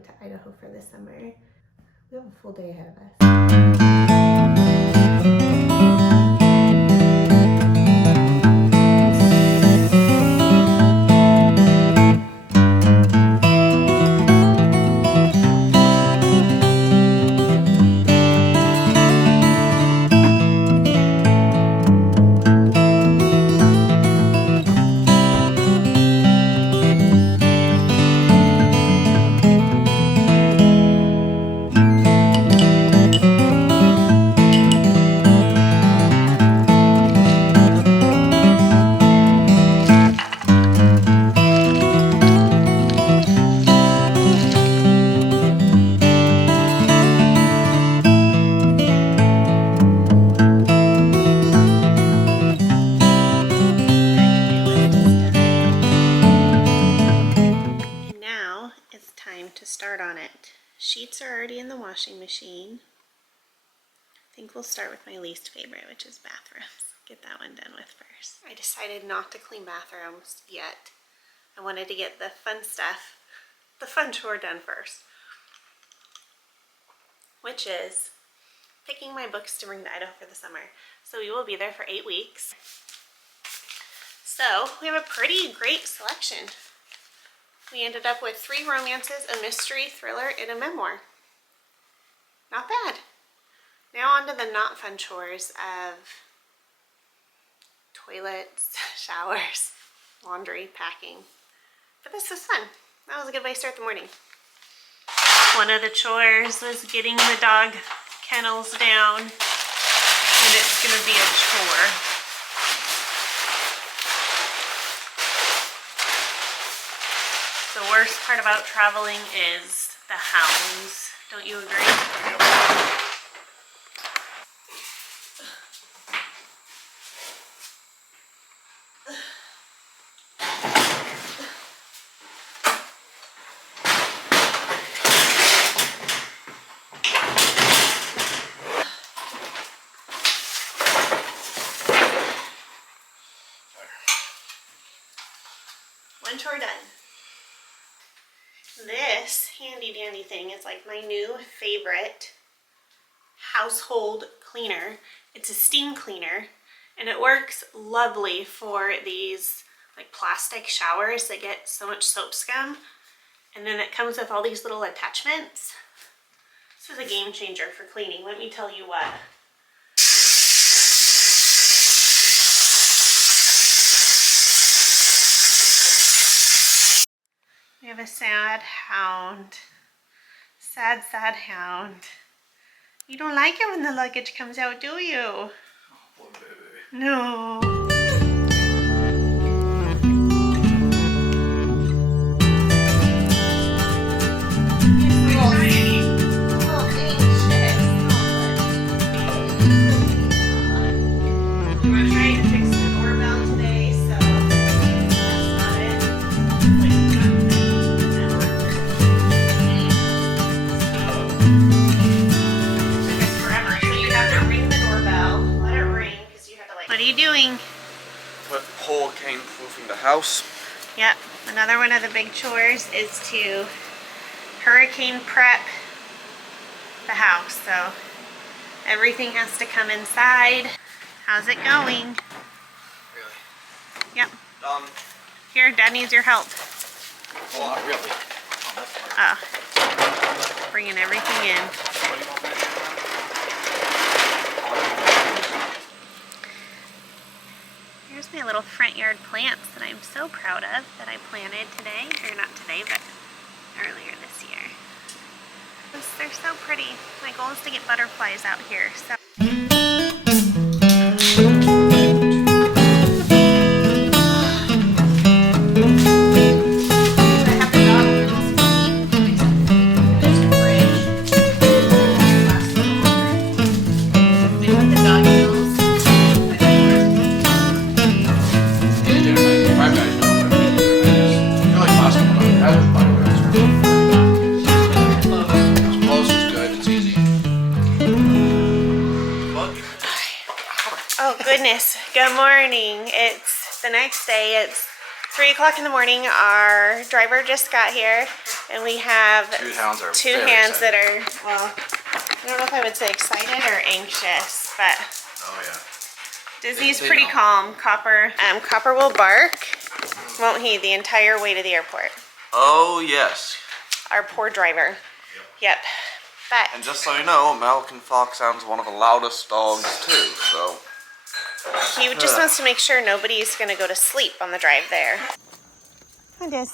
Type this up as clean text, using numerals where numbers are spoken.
to Idaho for the summer. We have a full day ahead of us. Start on it. Sheets are already in the washing machine. I think we'll start with my least favorite, which is bathrooms. Get that one done with first. I decided not to clean bathrooms yet. I wanted to get the fun stuff, the fun chore done first, which is picking my books to bring to Idaho for the summer. So we will be there for 8 weeks. So we have a pretty great selection. We ended up with 3 romances, a mystery, thriller, and a memoir. Not bad. Now on to the not fun chores of toilets, showers, laundry, packing. But this was fun. That was a good way to start the morning. One of the chores was getting the dog kennels down, and it's gonna be a chore. The worst part about traveling is the hounds. Don't you agree? One chore done. This handy dandy thing is like my new favorite household cleaner. It's a steam cleaner and it works lovely for these like plastic showers that get so much soap scum. And then it comes with all these little attachments. This is a game changer for cleaning, let me tell you what. We have a sad hound. Sad, sad hound. You don't like it when the luggage comes out, do you? Oh, baby. No. House. Yep, another one of the big chores is to hurricane prep the house. So everything has to come inside. How's it going? Really? Yep. Here, Dad needs your help. Oh, not really. Bringing everything in. Here's my little front yard plants that I'm so proud of that I planted today, or not today, but earlier this year. They're so pretty. My goal is to get butterflies out here. So. Goodness, good morning. It's the next day. It's 3 o'clock in the morning. Our driver just got here And we have Two hounds are two very hands excited. that are, well, I don't know if I would say excited or anxious, but Oh yeah. Disney's They pretty know. calm. Copper will bark, won't he, the entire way to the airport. Oh yes. Our poor driver. Yep. But And just so you know, American Foxhound's one of the loudest dogs too, so. he just wants to make sure nobody's gonna go to sleep on the drive there. Hi, Dis.